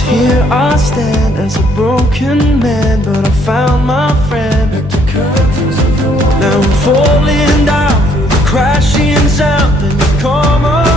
Here I stand as a broken man, but I found my friend. Now I'm falling down through the crashing sound, and you come up